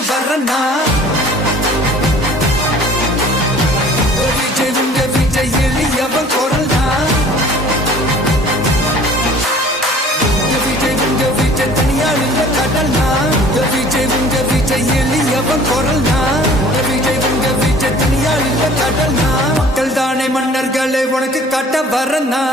வரனா விஜய் உங்க விஜய் எளியவன் குரல்னா விஜய் உங்க விஜய் தனியாள் இல்ல கடல்னா விஜய் உங்க விஜய் எளியவன் குரல்னா விஜய் உங்க விஜய் தனியாள் இல்ல கடல்னா மக்கள் தானே மன்னர்களை உனக்கு காட்ட வரனா